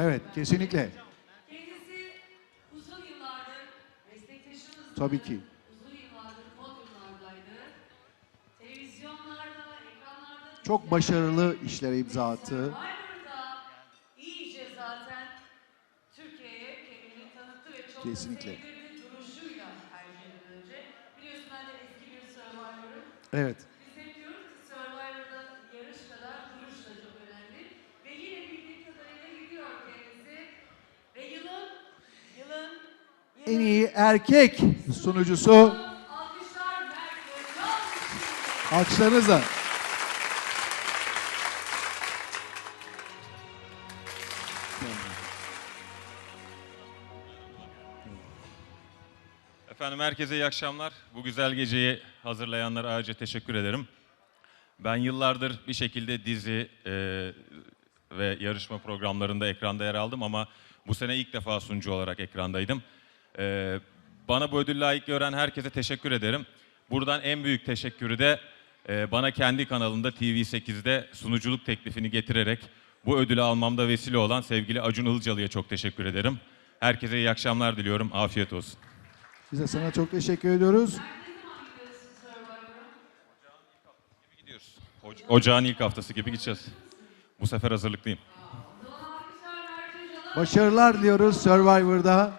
Evet, kesinlikle. Kendisi uzun yıllardır meslektaşımızdı. Tabii ki. Uzun yıllardır podyumlardaydı. Televizyonlarda, ekranlarda. Çok başarılı işlere imza attı. Survivor'da iyice zaten Türkiye'ye kendini tanıttı ve çok Kesinlikle. duruşuyla her şeyden önce. Biliyorsun ben de eski bir Survivor'ım. Evet. En iyi erkek sunucusu alkışlarınızla. Efendim herkese iyi akşamlar. Bu güzel geceyi hazırlayanlara ayrıca teşekkür ederim. Ben yıllardır bir şekilde dizi e, ve yarışma programlarında ekranda yer aldım ama bu sene ilk defa sunucu olarak ekrandaydım. E, bana bu ödül layık gören herkese teşekkür ederim. Buradan en büyük teşekkürü de e, bana kendi kanalında TV8'de sunuculuk teklifini getirerek bu ödülü almamda vesile olan sevgili Acun Ilıcalı'ya çok teşekkür ederim. Herkese iyi akşamlar diliyorum. Afiyet olsun. Biz de sana çok teşekkür ediyoruz. Oca- Ocağın ilk haftası gibi gideceğiz. Bu sefer hazırlıklıyım. Başarılar diliyoruz Survivor'da.